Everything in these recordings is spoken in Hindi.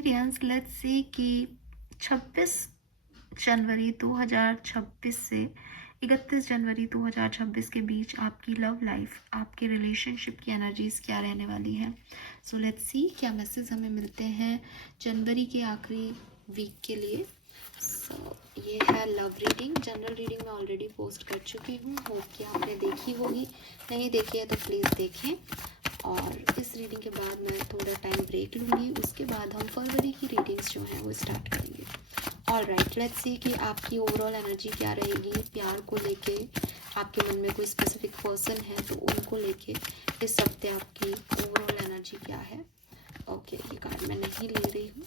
एक्सपीरियंस लेट्स सी कि 26 जनवरी 2026 से 31 जनवरी 2026 के बीच आपकी लव लाइफ, आपके रिलेशनशिप की एनर्जीज क्या रहने वाली है। सो लेट्स सी क्या मैसेज हमें मिलते हैं जनवरी के आखिरी वीक के लिए। सो ये है लव रीडिंग। जनरल रीडिंग मैं ऑलरेडी पोस्ट कर चुकी हूँ, होप कि आपने देखी होगी। नहीं देखी है तो प्लीज़ देखें। और इस रीडिंग के बाद मैं थोड़ा टाइम ब्रेक लूँगी, उसके बाद हम फरवरी की रीडिंग्स जो हैं वो स्टार्ट करेंगे। ऑलराइट, लेट्स सी कि आपकी ओवरऑल एनर्जी क्या रहेगी प्यार को लेके। आपके मन में कोई स्पेसिफिक पर्सन है तो उनको लेके इस हफ्ते आपकी ओवरऑल एनर्जी क्या है। ओके, ये कार्ड मैं नहीं ले रही हूँ।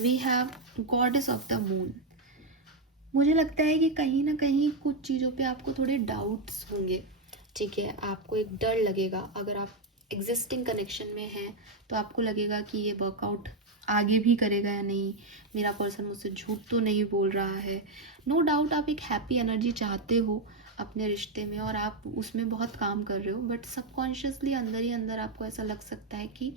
We have goddess of the moon. मुझे लगता है कि कहीं ना कहीं कुछ चीज़ों पे आपको थोड़े डाउट्स होंगे, ठीक है। आपको एक डर लगेगा, अगर आप एग्जिस्टिंग कनेक्शन में हैं तो आपको लगेगा कि ये वर्कआउट आगे भी करेगा या नहीं, मेरा पर्सन मुझसे झूठ तो नहीं बोल रहा है। नो डाउट आप एक हैप्पी एनर्जी चाहते हो अपने रिश्ते में और आप उसमें बहुत काम कर रहे हो, बट सबकॉन्शियसली अंदर ही अंदर आपको ऐसा लग सकता है कि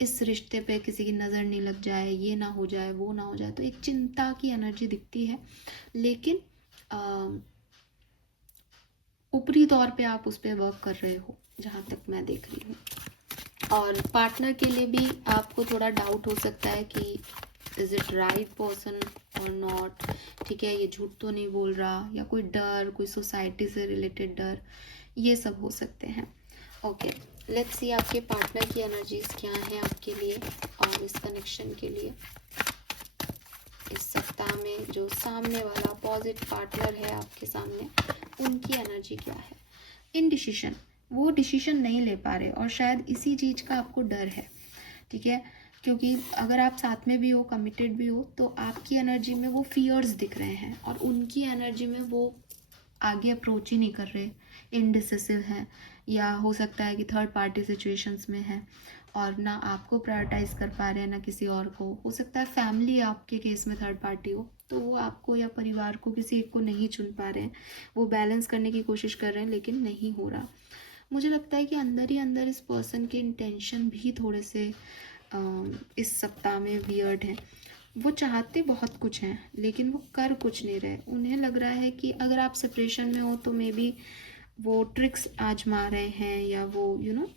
इस रिश्ते पे किसी की नज़र नहीं लग जाए, ये ना हो जाए, वो ना हो जाए। तो एक चिंता की एनर्जी दिखती है, लेकिन ऊपरी तौर पे आप उस पर वर्क कर रहे हो जहाँ तक मैं देख रही हूँ। और पार्टनर के लिए भी आपको थोड़ा डाउट हो सकता है कि इज़ इट राइट पर्सन और नॉट, ठीक है, ये झूठ तो नहीं बोल रहा, या कोई डर, कोई सोसाइटी से रिलेटेड डर, ये सब हो सकते हैं। ओके, लेट्स सी आपके पार्टनर की एनर्जीज क्या हैं आपके लिए और इस कनेक्शन के लिए इस सप्ताह में। जो सामने वाला अपोजिट पार्टनर है आपके सामने, उनकी एनर्जी क्या है। इनडिसीजन, वो डिसीजन नहीं ले पा रहे और शायद इसी चीज़ का आपको डर है, ठीक है। क्योंकि अगर आप साथ में भी हो, कमिटेड भी हो, तो आपकी एनर्जी में वो फियर्स दिख रहे हैं और उनकी एनर्जी में वो आगे अप्रोच ही नहीं कर रहे, इनडिसिसिव हैं, या हो सकता है कि थर्ड पार्टी सिचुएशंस में है और ना आपको प्रायोरिटाइज कर पा रहे हैं ना किसी और को। हो सकता है फैमिली आपके केस में थर्ड पार्टी हो, तो वो आपको या परिवार को किसी एक को नहीं चुन पा रहे हैं। वो बैलेंस करने की कोशिश कर रहे हैं लेकिन नहीं हो रहा। मुझे लगता है कि अंदर ही अंदर इस पर्सन के इंटेंशन भी थोड़े से इस सप्ताह में वियर्ड हैं। वो चाहते बहुत कुछ हैं लेकिन वो कर कुछ नहीं रहे। उन्हें लग रहा है कि अगर आप सेपरेशन में हो तो मे बी वो ट्रिक्स आजमा रहे हैं, या वो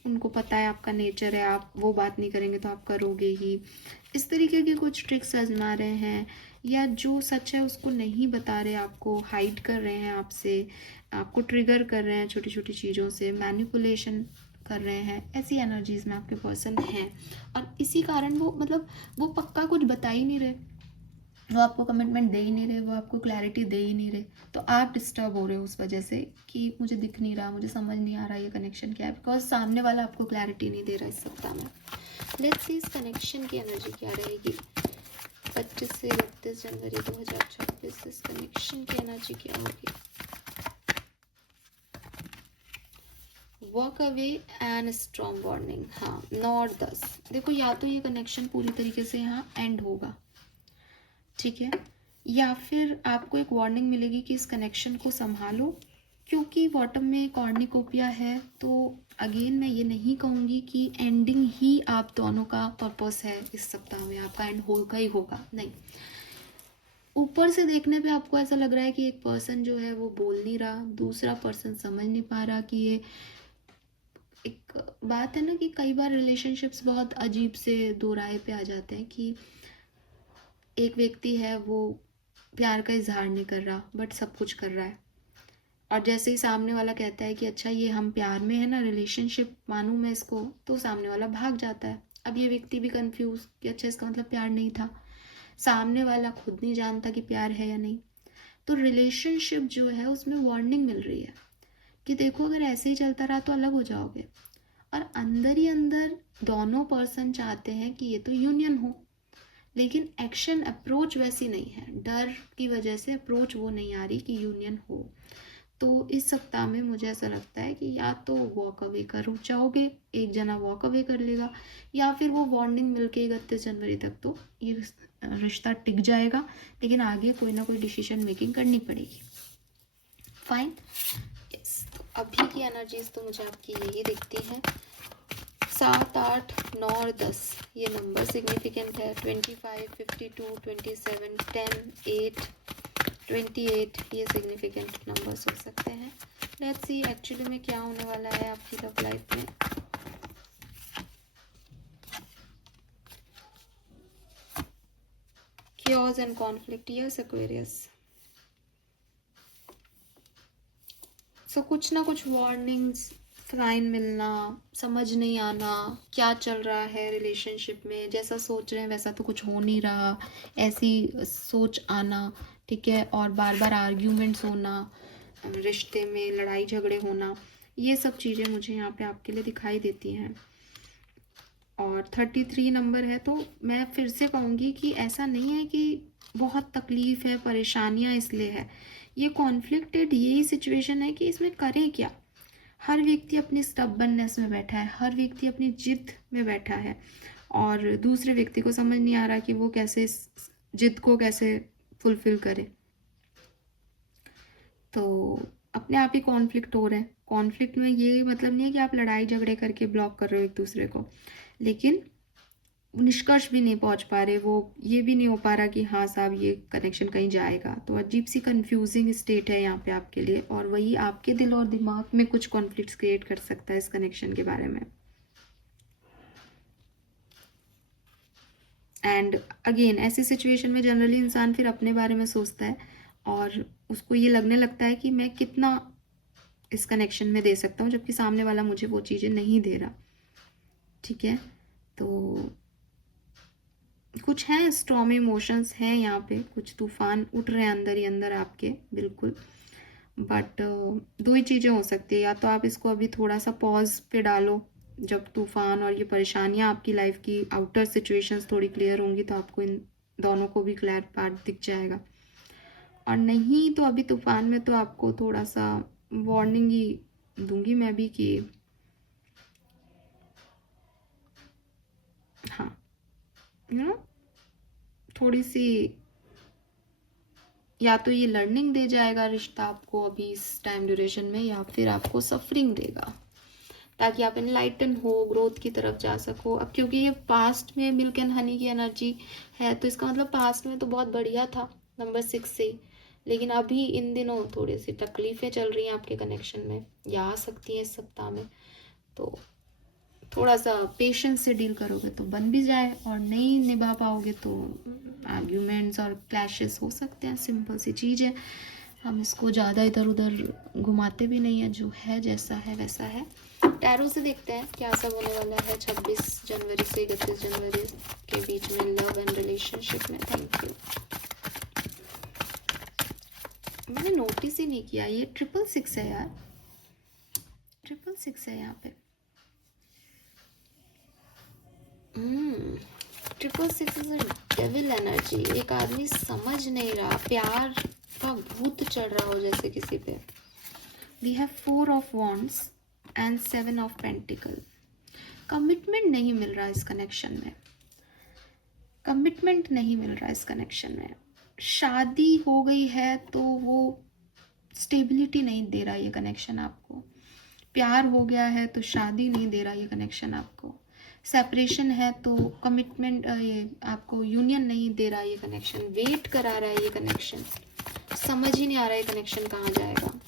उनको पता है आपका नेचर है, आप वो बात नहीं करेंगे तो आप करोगे ही, इस तरीके के कुछ ट्रिक्स आजमा रहे हैं, या जो सच है उसको नहीं बता रहे, आपको हाइड कर रहे हैं आपसे, आपको ट्रिगर कर रहे हैं छोटी छोटी चीज़ों से, मैनिपुलेशन कर रहे हैं। ऐसी एनर्जीज में आपके पर्सन हैं और इसी कारण वो पक्का कुछ बता ही नहीं रहे, वो आपको कमिटमेंट दे ही नहीं रहे, वो आपको क्लैरिटी दे ही नहीं रहे। तो आप डिस्टर्ब हो रहे हो उस वजह से कि मुझे दिख नहीं रहा, मुझे समझ नहीं आ रहा ये कनेक्शन क्या है, बिकॉज सामने वाला आपको क्लैरिटी नहीं दे रहा इस सप्ताह में। लेट्स सी इस कनेक्शन की एनर्जी क्या रहेगी 25 से 31 जनवरी 2026। इस कनेक्शन की एनर्जी क्या होगी। Walk away and strong warning. हाँ, नॉट 10। देखो, या तो ये कनेक्शन पूरी तरीके से यहाँ एंड होगा, ठीक है, या फिर आपको एक वार्निंग मिलेगी कि इस कनेक्शन को संभालो, क्योंकि बॉटम में कॉर्निकोपिया है। तो अगेन मैं ये नहीं कहूँगी कि एंडिंग ही आप दोनों का पर्पस है इस सप्ताह में, आपका एंड होगा ही होगा, नहीं। ऊपर से देखने पे आपको ऐसा लग रहा है कि एक पर्सन जो है वो बोल नहीं रहा, दूसरा पर्सन समझ नहीं पा रहा कि ये एक बात है ना कि कई बार रिलेशनशिप्स बहुत अजीब से दो राय पे आ जाते हैं कि एक व्यक्ति है वो प्यार का इजहार नहीं कर रहा बट सब कुछ कर रहा है, और जैसे ही सामने वाला कहता है कि अच्छा ये हम प्यार में है ना, रिलेशनशिप मानूं मैं इसको, तो सामने वाला भाग जाता है। अब ये व्यक्ति भी कंफ्यूज कि अच्छा इसका मतलब प्यार नहीं था, सामने वाला खुद नहीं जानता कि प्यार है या नहीं। तो रिलेशनशिप जो है उसमें वार्निंग मिल रही है कि देखो अगर ऐसे ही चलता रहा तो अलग हो जाओगे। और अंदर ही अंदर दोनों पर्सन चाहते हैं कि ये तो यूनियन हो, लेकिन एक्शन अप्रोच वैसी नहीं है, डर की वजह से अप्रोच वो नहीं आ रही कि यूनियन हो। तो इस सप्ताह में मुझे ऐसा लगता है कि या तो वॉक अवे करो चाहोगे, एक जना वॉक अवे कर लेगा, या फिर वो वार्निंग मिलके 31 जनवरी तक तो ये रिश्ता टिक जाएगा, लेकिन आगे कोई ना कोई डिसीजन मेकिंग करनी पड़ेगी। Fine, yes. तो अभी की एनर्जीज तो मुझे आपकी यही दिखती है। 7, 8, 9 और 10 ये नंबर सिग्निफिकेंट है। 25, 52, 27, 10, 8, 28 ये सिग्निफिकेंट नंबर्स हो सकते हैं। लेट्स सी एक्चुअली में क्या होने वाला है आपकी लव लाइफ में। Chaos and conflict, yes Aquarius. So कुछ ना कुछ वार्निंग्स, साइन मिलना, समझ नहीं आना क्या चल रहा है रिलेशनशिप में, जैसा सोच रहे हैं वैसा तो कुछ हो नहीं रहा, ऐसी सोच आना, ठीक है, और बार बार आर्ग्यूमेंट्स होना, रिश्ते में लड़ाई झगड़े होना, ये सब चीज़ें मुझे यहाँ पे आपके लिए दिखाई देती हैं। और 33 नंबर है, तो मैं फिर से कहूँगी कि ऐसा नहीं है कि बहुत तकलीफ़ है, परेशानियाँ इसलिए है, ये कॉन्फ्लिक्टेड यही सिचुएशन है कि इसमें करें क्या। हर व्यक्ति अपनी स्टबर्ननेस में बैठा है, हर व्यक्ति अपनी जिद में बैठा है, और दूसरे व्यक्ति को समझ नहीं आ रहा कि वो कैसे इस जिद को कैसे फुलफिल करे। तो अपने आप ही कॉन्फ्लिक्ट हो रहे हैं। कॉन्फ्लिक्ट में ये मतलब नहीं है कि आप लड़ाई झगड़े करके ब्लॉक कर रहे हो एक दूसरे को, लेकिन निष्कर्ष भी नहीं पहुंच पा रहे, वो ये भी नहीं हो पा रहा कि हाँ साहब ये कनेक्शन कहीं जाएगा। तो अजीब सी कंफ्यूजिंग स्टेट है यहाँ पे आपके लिए, और वही आपके दिल और दिमाग में कुछ कॉन्फ्लिक्ट्स क्रिएट कर सकता है इस कनेक्शन के बारे में। एंड अगेन ऐसी सिचुएशन में जनरली इंसान फिर अपने बारे में सोचता है, और उसको ये लगने लगता है कि मैं कितना इस कनेक्शन में दे सकता हूँ, जबकि सामने वाला मुझे वो चीज़ें नहीं दे रहा, ठीक है। तो कुछ हैं स्ट्रॉन्ग इमोशंस हैं यहाँ पे, कुछ तूफान उठ रहे हैं अंदर ही अंदर आपके, बिल्कुल। बट दो ही चीज़ें हो सकती है, या तो आप इसको अभी थोड़ा सा पॉज पे डालो, जब तूफान और ये परेशानियाँ आपकी लाइफ की आउटर सिचुएशंस थोड़ी क्लियर होंगी तो आपको इन दोनों को भी क्लियर पार्ट दिख जाएगा, और नहीं तो अभी तूफान में तो आपको थोड़ा सा वार्निंग ही दूंगी मैं भी कि हाँ, थोड़ी सी या तो ये लर्निंग दे जाएगा रिश्ता आपको अभी इस टाइम ड्यूरेशन में, या फिर आपको सफरिंग देगा, ताकि आप एनलाइटन हो, ग्रोथ की तरफ जा सको। अब क्योंकि ये पास्ट में मिल्क एंड हनी की एनर्जी है, तो इसका मतलब पास्ट में तो बहुत बढ़िया था नंबर 6 से, लेकिन अभी इन दिनों थोड़ी सी तकलीफ़ें चल रही हैं आपके कनेक्शन में, या आ सकती हैं इस सप्ताह में। तो थोड़ा सा पेशेंस से डील करोगे तो बन भी जाए, और नहीं निभा पाओगे तो आर्ग्यूमेंट्स और क्लैशेस हो सकते हैं। सिंपल सी चीज़ है, हम इसको ज़्यादा इधर उधर घुमाते भी नहीं है, जो है जैसा है वैसा है। टैरो से देखते हैं क्या सब होने वाला है 26 जनवरी से 31 जनवरी के बीच में लव एंड रिलेशनशिप में। Thank you. मैंने नोटिस ही नहीं किया, ये 666 है यार, 666 है यहाँ पे। 666 इज डेविल एनर्जी। एक आदमी समझ नहीं रहा, प्यार का भूत चढ़ रहा हो जैसे किसी पे। We have 4 of wands and 7 of pentacle. Commitment नहीं मिल रहा इस कनेक्शन में, कमिटमेंट नहीं मिल रहा इस कनेक्शन में। शादी हो गई है तो वो स्टेबिलिटी नहीं दे रहा ये कनेक्शन आपको। प्यार हो गया है तो शादी नहीं दे रहा ये कनेक्शन आपको। सेपरेशन है तो कमिटमेंट, ये आपको यूनियन नहीं दे रहा ये कनेक्शन। वेट करा रहा है ये कनेक्शन, समझ ही नहीं आ रहा ये कनेक्शन कहाँ जाएगा।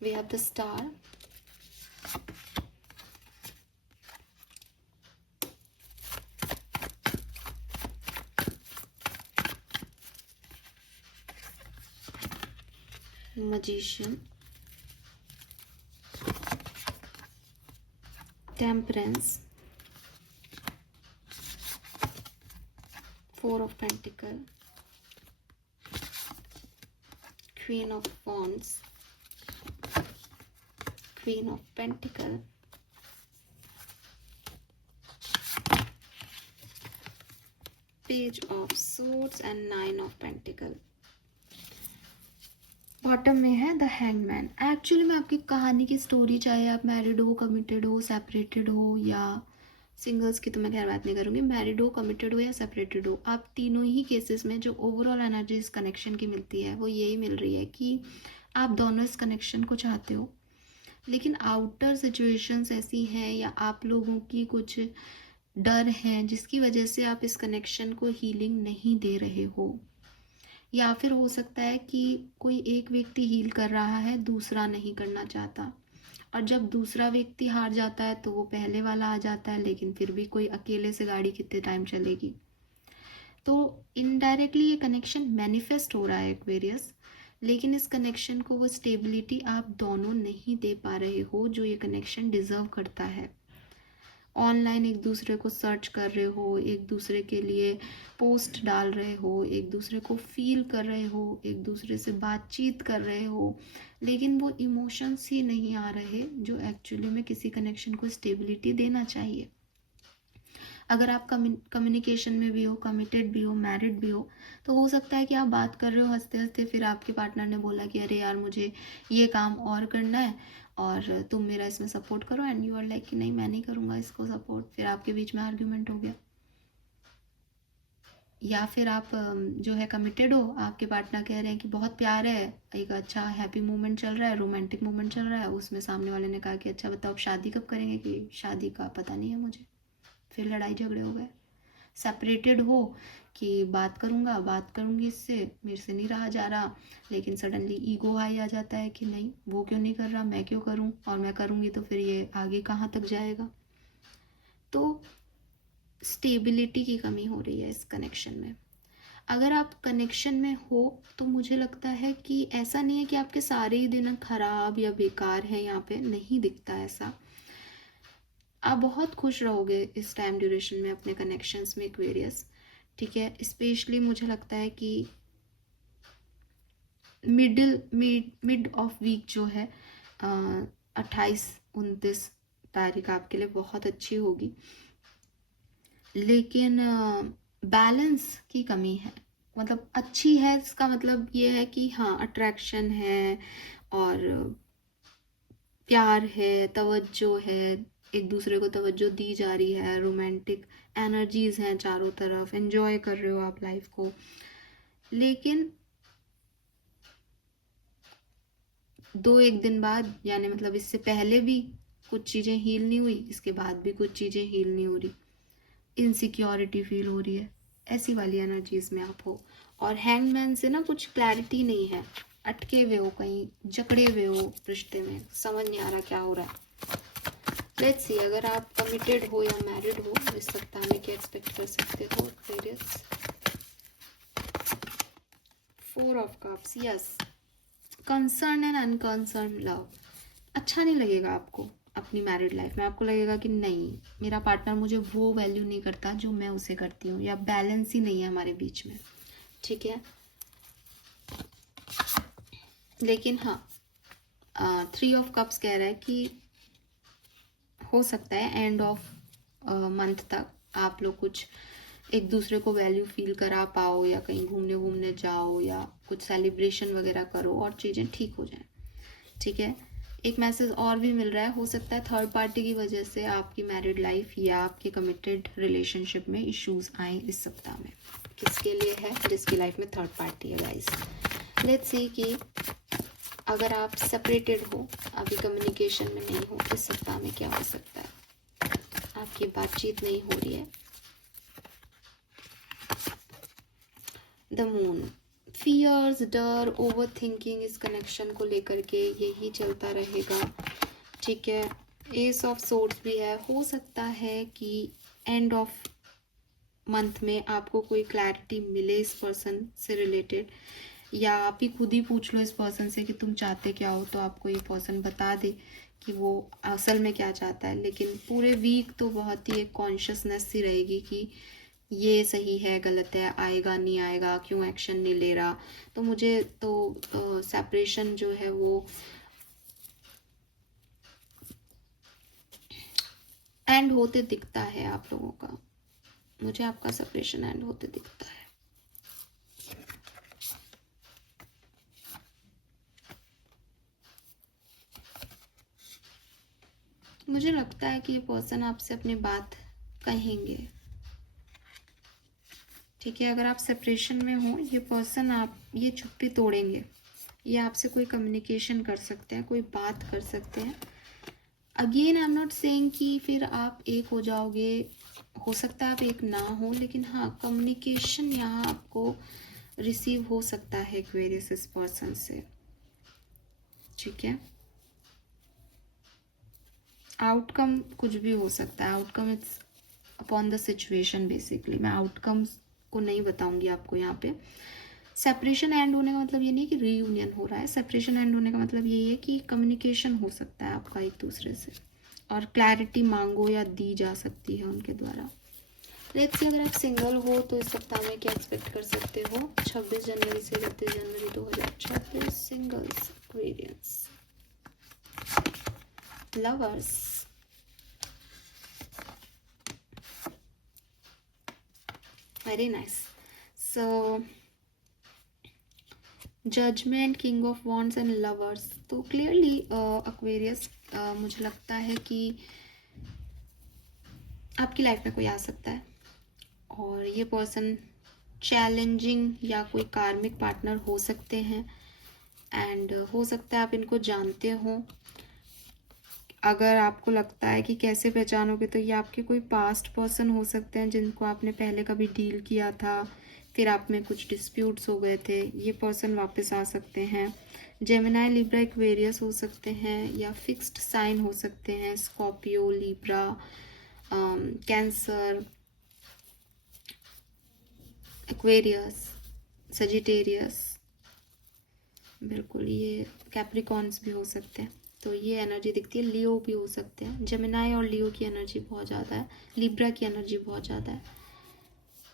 We have the star, magician, temperance, 4 of pentacle, queen of wands, queen of pentacle, page of swords and 9 of pentacle। Bottom में है द हैंगमैन। एक्चुअली में आपकी कहानी की स्टोरी, चाहे आप मैरिड हो, कमिटेड हो, सेपरेटेड हो, या सिंगल्स की तो मैं खैर बात नहीं करूँगी, मैरिड हो, कमिटेड हो या सेपरेटेड हो, आप तीनों ही केसेस में जो ओवरऑल एनर्जी इस कनेक्शन की मिलती है वो यही मिल रही है कि आप दोनों इस कनेक्शन को चाहते हो, लेकिन आउटर सिचुएशंस ऐसी हैं या आप लोगों की कुछ डर हैं जिसकी वजह से आप इस कनेक्शन को हीलिंग नहीं दे रहे हो। या फिर हो सकता है कि कोई एक व्यक्ति हील कर रहा है, दूसरा नहीं करना चाहता, और जब दूसरा व्यक्ति हार जाता है तो वो पहले वाला आ जाता है, लेकिन फिर भी कोई अकेले से गाड़ी कितने टाइम चलेगी। तो इनडायरेक्टली ये कनेक्शन मैनिफेस्ट हो रहा है एक्वेरियस, लेकिन इस कनेक्शन को वो स्टेबिलिटी आप दोनों नहीं दे पा रहे हो जो ये कनेक्शन डिजर्व करता है। ऑनलाइन एक दूसरे को सर्च कर रहे हो, एक दूसरे के लिए पोस्ट डाल रहे हो, एक दूसरे को फील कर रहे हो, एक दूसरे से बातचीत कर रहे हो, लेकिन वो इमोशंस ही नहीं आ रहे जो एक्चुअली में किसी कनेक्शन को स्टेबिलिटी देना चाहिए। अगर आप कम्युनिकेशन में भी हो, कमिटेड भी हो, मैरिड भी हो, तो हो सकता है कि आप बात कर रहे हो हंसते हंसते, फिर आपके पार्टनर ने बोला कि अरे यार मुझे ये काम और करना है और तुम मेरा इसमें सपोर्ट करो, एंड यू आर लाइक कि नहीं मैं नहीं करूँगा इसको सपोर्ट, फिर आपके बीच में आर्ग्यूमेंट हो गया। या फिर आप जो है कमिटेड हो, आपके पार्टनर कह रहे हैं कि बहुत प्यार है, एक अच्छा हैप्पी मोमेंट चल रहा है, रोमांटिक मोमेंट चल रहा है, उसमें सामने वाले ने कहा कि अच्छा बताओ शादी कब करेंगे, कि शादी का पता नहीं है मुझे, फिर लड़ाई झगड़े हो गए। सेपरेटेड हो कि बात करूँगा, बात करूँगी, इससे मेरे से नहीं रहा जा रहा, लेकिन सडनली ईगो हाई आ जाता है कि नहीं वो क्यों नहीं कर रहा, मैं क्यों करूँ, और मैं करूँगी तो फिर ये आगे कहाँ तक जाएगा। तो स्टेबिलिटी की कमी हो रही है इस कनेक्शन में। अगर आप कनेक्शन में हो तो मुझे लगता है कि ऐसा नहीं है कि आपके सारे ही दिन खराब या बेकार है, यहाँ पे नहीं दिखता ऐसा। आप बहुत खुश रहोगे इस टाइम ड्यूरेशन में अपने कनेक्शंस में एक्वेरियस, ठीक है। स्पेशली मुझे लगता है कि मिड ऑफ वीक जो है 28-29 तारीख आपके लिए बहुत अच्छी होगी, लेकिन बैलेंस की कमी है। मतलब अच्छी है इसका मतलब ये है कि हाँ अट्रैक्शन है और प्यार है, तवज्जो है, एक दूसरे को तवज्जो दी जा रही है, रोमांटिक एनर्जीज हैं चारों तरफ, एंजॉय कर रहे हो आप लाइफ को, लेकिन 2-1 दिन बाद, यानी मतलब इससे पहले भी कुछ चीज़ें हील नहीं हुई, इसके बाद भी कुछ चीज़ें हील नहीं हो रही, इनसिक्योरिटी फील हो रही है, ऐसी वाली एनर्जीज में आप हो। और हैंगमैन से ना कुछ क्लैरिटी नहीं है, अटके हुए हो, कहीं जकड़े हुए हो रिश्ते में, समझ नहीं आ रहा क्या हो रहा है। लेट्स सी, अगर आप कमिटेड हो या मैरिड हो, इस सप्ताह में क्या एक्सपेक्ट कर सकते हो Aquarius. 4 of cups, yes, concern and unconcern love. अच्छा नहीं लगेगा आपको अपनी मैरिड लाइफ में, आपको लगेगा कि नहीं मेरा पार्टनर मुझे वो वैल्यू नहीं करता जो मैं उसे करती हूँ, या बैलेंस ही नहीं है हमारे बीच में, ठीक है। लेकिन हाँ 3 ऑफ कप्स कह रहा है कि हो सकता है एंड ऑफ मंथ तक आप लोग कुछ एक दूसरे को वैल्यू फील करा पाओ, या कहीं घूमने घूमने जाओ, या कुछ सेलिब्रेशन वगैरह करो और चीज़ें ठीक हो जाएं, ठीक है। एक मैसेज और भी मिल रहा है, हो सकता है थर्ड पार्टी की वजह से आपकी मैरिड लाइफ या आपके कमिटेड रिलेशनशिप में इश्यूज आए इस सप्ताह में। किसके लिए है, जिसकी लाइफ में थर्ड पार्टी है गाइस। लेट्स सी कि अगर आप सेपरेटेड हो, अभी कम्युनिकेशन में नहीं हो, इस सप्ताह में क्या हो सकता है। आपकी बातचीत नहीं हो रही है, द मून, फियर्स, डर, ओवर थिंकिंग इस कनेक्शन को लेकर के यही चलता रहेगा, ठीक है। एस ऑफ सोर्ड्स भी है, हो सकता है कि एंड ऑफ मंथ में आपको कोई क्लैरिटी मिले इस पर्सन से रिलेटेड, या आप ही खुद ही पूछ लो इस पर्सन से कि तुम चाहते क्या हो, तो आपको ये पर्सन बता दे कि वो असल में क्या चाहता है। लेकिन पूरे वीक तो बहुत ही एक कॉन्शियसनेस सी रहेगी कि ये सही है गलत है, आएगा नहीं आएगा, क्यों एक्शन नहीं ले रहा। तो मुझे तो सेपरेशन जो है वो एंड होते दिखता है आप लोगों का, मुझे आपका सेपरेशन एंड होते दिखता है। मुझे लगता है कि ये पर्सन आपसे अपनी बात कहेंगे, ठीक है। अगर आप सेपरेशन में हो, ये पर्सन आप ये चुप्पी तोड़ेंगे, ये आपसे कोई कम्युनिकेशन कर सकते हैं, कोई बात कर सकते हैं, again I am not saying कि फिर आप एक हो जाओगे, हो सकता है आप एक ना हो, लेकिन हाँ कम्युनिकेशन यहाँ आपको रिसीव हो सकता है एक्वेरियस इस पर्सन से, ठीक है। आउटकम कुछ भी हो सकता है, outcome it's upon the situation basically. मैं आउटकम्स को नहीं बताऊंगी आपको यहाँ पे। सेपरेशन एंड होने का मतलब ये नहीं कि रीयूनियन हो रहा है, सेपरेशन एंड होने का मतलब यही है कि कम्युनिकेशन हो सकता है आपका एक दूसरे से, और क्लैरिटी मांगो या दी जा सकती है उनके द्वारा। लेट्स से अगर आप सिंगल हो तो इस सप्ताह में क्या एक्सपेक्ट कर सकते हो 26 जनवरी से 31 जनवरी 2026। Singles, Aquarians, lovers, very nice. So judgement, king of wands and lovers. तो क्लियरली एक्वेरियस मुझे लगता है कि आपकी लाइफ में कोई आ सकता है, और ये पर्सन चैलेंजिंग या कोई कार्मिक पार्टनर हो सकते हैं, एंड हो सकता है आप इनको जानते हो। अगर आपको लगता है कि कैसे पहचानोगे, तो ये आपके कोई पास्ट पर्सन हो सकते हैं जिनको आपने पहले कभी डील किया था, फिर आप में कुछ डिस्प्यूट्स हो गए थे, ये पर्सन वापस आ सकते हैं। जेमिनाई, लिब्रा, एक्वेरियस हो सकते हैं, या फिक्स्ड साइन हो सकते हैं, Scorpio, Libra, cancer, Aquarius, Sagittarius, बिल्कुल ये कैप्रिकॉन्स भी हो सकते हैं। तो ये एनर्जी दिखती है। लियो भी हो सकते हैं। जेमिनाई और लियो की एनर्जी बहुत ज़्यादा है, लिब्रा की एनर्जी बहुत ज़्यादा है।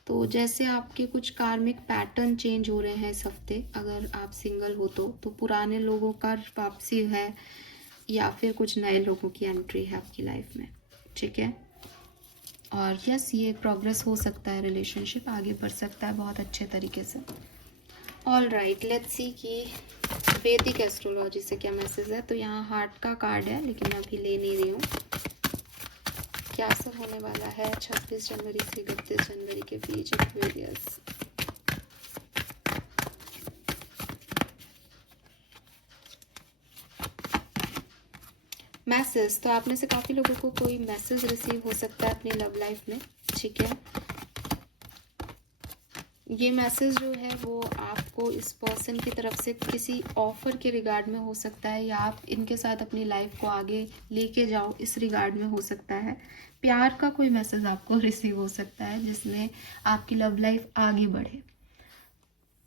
तो जैसे आपके कुछ कार्मिक पैटर्न चेंज हो रहे हैं इस हफ्ते, अगर आप सिंगल हो तो पुराने लोगों का वापसी है, या फिर कुछ नए लोगों की एंट्री है आपकी लाइफ में, ठीक है। और यस, ये प्रोग्रेस हो सकता है, रिलेशनशिप आगे बढ़ सकता है बहुत अच्छे तरीके से। ऑल राइट, लेट्स सी कि वैदिक एस्ट्रोलॉजी से क्या मैसेज है। तो यहाँ हार्ट का कार्ड है, लेकिन मैं अभी ले नहीं रही हूँ। क्या सब होने वाला है 26 जनवरी से 31 जनवरी के बीच एक्वेरियस। मैसेज, तो आप में से काफ़ी लोगों को कोई मैसेज रिसीव हो सकता है अपनी लव लाइफ में, ठीक है। ये मैसेज जो है वो आपको इस पर्सन की तरफ से किसी ऑफर के रिगार्ड में हो सकता है, या आप इनके साथ अपनी लाइफ को आगे लेके जाओ इस रिगार्ड में हो सकता है। प्यार का कोई मैसेज आपको रिसीव हो सकता है जिसमें आपकी लव लाइफ आगे बढ़े।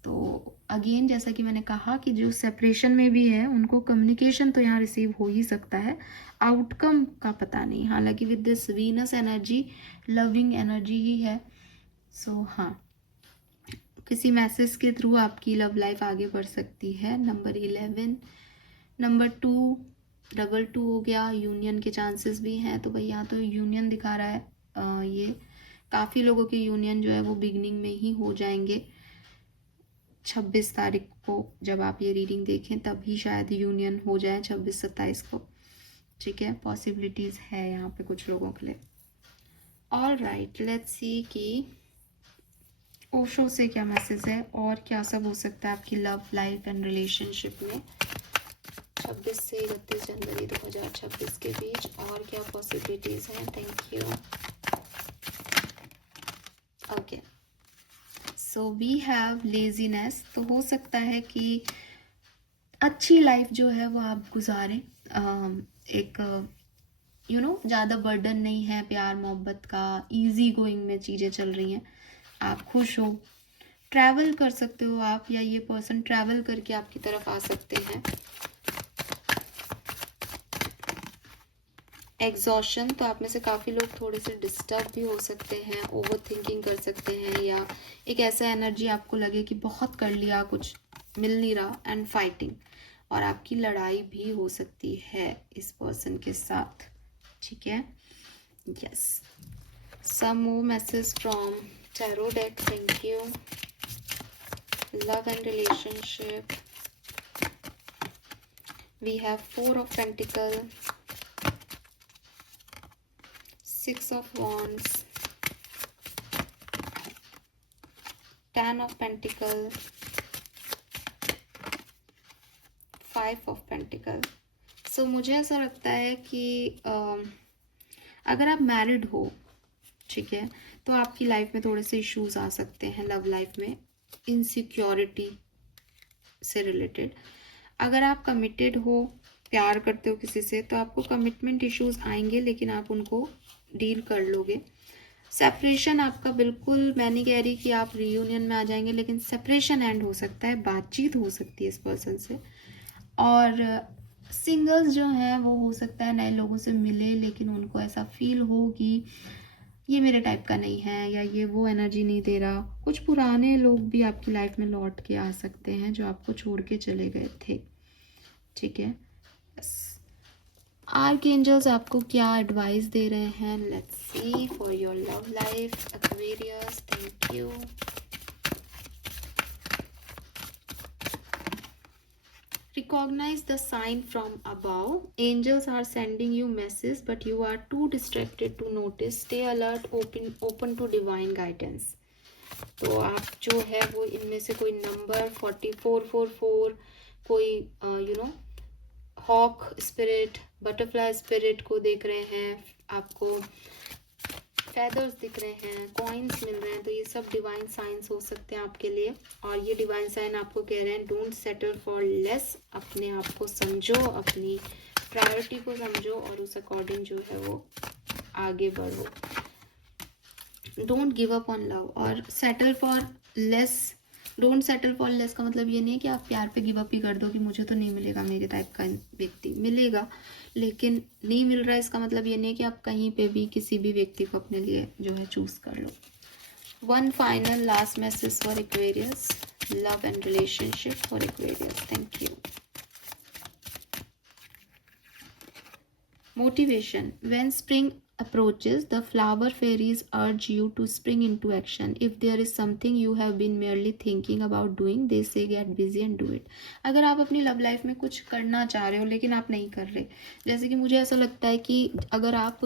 तो अगेन जैसा कि मैंने कहा कि जो सेपरेशन में भी है उनको कम्युनिकेशन तो यहाँ रिसीव हो ही सकता है, आउटकम का पता नहीं। हालांकि with this Venus energy loving energy ही है। सो हाँ, किसी मैसेज के थ्रू आपकी लव लाइफ आगे बढ़ सकती है। नंबर 11, नंबर 2, 2 हो गया। यूनियन के चांसेस भी हैं, तो भाई यहाँ तो यूनियन दिखा रहा है। ये काफ़ी लोगों के यूनियन जो है वो बिगनिंग में ही हो जाएंगे। 26 तारीख को जब आप ये रीडिंग देखें तभी शायद यूनियन हो जाए, 26-27 को, ठीक है। पॉसिबिलिटीज़ है यहाँ पे कुछ लोगों के लिए। ऑल राइट, लेट्स सी कि ओशो से क्या मैसेज है और क्या सब हो सकता है आपकी लव लाइफ एंड रिलेशनशिप में 26 से 31 जनवरी 2026 के बीच, और क्या पॉसिबिलिटीज़ हैं। Thank you. Okay, so we have laziness. तो हो सकता है कि अच्छी लाइफ जो है वो आप गुजारें, एक ज़्यादा बर्डन नहीं है प्यार मोहब्बत का, इजी गोइंग में चीज़ें चल रही हैं, आप खुश हो। ट्रैवल कर सकते हो आप, या ये पर्सन ट्रैवल करके आपकी तरफ आ सकते हैं। एग्जॉशन, तो आप में से काफ़ी लोग थोड़े से डिस्टर्ब भी हो सकते हैं, ओवर थिंकिंग कर सकते हैं, या एक ऐसा एनर्जी आपको लगे कि बहुत कर लिया, कुछ मिल नहीं रहा, एंड फाइटिंग, और आपकी लड़ाई भी हो सकती है इस पर्सन के साथ, ठीक है। Yes, some more message from tarot deck. Thank you. Love and relationship, we have 4 of Pentacles, 6 of Wands, 10 of Pentacles, 5 of Pentacles, सो मुझे ऐसा लगता है कि अगर आप मैरिड हो, ठीक है, तो आपकी लाइफ में थोड़े से इश्यूज आ सकते हैं लव लाइफ में, इनसिक्योरिटी से रिलेटेड। अगर आप कमिटेड हो, प्यार करते हो किसी से, तो आपको कमिटमेंट इश्यूज आएंगे, लेकिन आप उनको डील कर लोगे। सेपरेशन आपका बिल्कुल, मैं नहीं कह रही कि आप रीयूनियन में आ जाएंगे, लेकिन सेपरेशन एंड हो सकता है, बातचीत हो सकती है इस पर्सन से। और सिंगल्स जो हैं वो हो सकता है नए लोगों से मिले, लेकिन उनको ऐसा फील हो कि ये मेरे टाइप का नहीं है, या ये वो एनर्जी नहीं दे रहा। कुछ पुराने लोग भी आपकी लाइफ में लौट के आ सकते हैं जो आपको छोड़ के चले गए थे, ठीक है। आर्कएंजल्स आपको क्या एडवाइस दे रहे हैं, let's see for your love life Aquarius. Thank you. Recognize the sign from above. Angels are sending you messages, but you are too distracted to notice. Stay alert, open to divine guidance. तो आप जो है वो इनमें से कोई नंबर 4444, कोई हॉक स्पिरिट, बटरफ्लाई स्पिरिट को देख रहे हैं, आपको फेदर्स दिख रहे हैं, कॉइन्स मिल रहे हैं, तो ये सब डिवाइन साइंस हो सकते हैं आपके लिए। और ये डिवाइन साइन आपको कह रहे हैं डोंट सेटल फॉर लेस, अपने आप को समझो, अपनी प्रायोरिटी को समझो और उस अकॉर्डिंग जो है वो आगे बढ़ो। Don't give up on love और settle for less. Don't settle for less का मतलब ये नहीं है कि आप प्यार पे गिव अप ही कर दो कि मुझे तो नहीं मिलेगा मेरे टाइप का व्यक्ति, मिलेगा, लेकिन नहीं मिल रहा है इसका मतलब ये नहीं है कि आप कहीं पे भी किसी भी व्यक्ति को अपने लिए जो है चूज कर लो। One final last message for Aquarius, love and relationship for Aquarius. Thank you. Motivation. When spring approaches, the flower fairies urge you to spring into action. If there is something you have been merely thinking about doing, they say get busy and do it. अगर आप अपनी लव लाइफ में कुछ करना चाह रहे हो लेकिन आप नहीं कर रहे, जैसे कि मुझे ऐसा लगता है कि अगर आप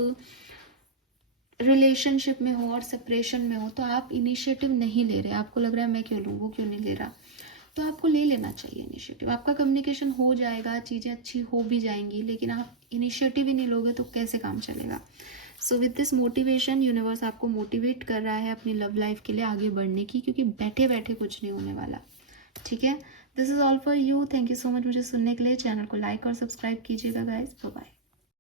रिलेशनशिप में हो और सेपरेशन में हो तो आप इनिशिएटिव नहीं ले रहे, आपको लग रहा है मैं क्यों लूँ, वो क्यों नहीं ले रहा, तो आपको ले लेना चाहिए इनिशिएटिव। आपका कम्युनिकेशन हो जाएगा, चीज़ें अच्छी हो भी जाएंगी, लेकिन आप इनिशिएटिव ही नहीं लोगे तो कैसे काम चलेगा। So with this motivation, universe आपको मोटिवेट कर रहा है अपनी लव लाइफ के लिए आगे बढ़ने की, क्योंकि बैठे बैठे कुछ नहीं होने वाला, ठीक है। This is all for you. Thank you so much मुझे सुनने के लिए। चैनल को लाइक और सब्सक्राइब कीजिएगा गाइज। Bye bye.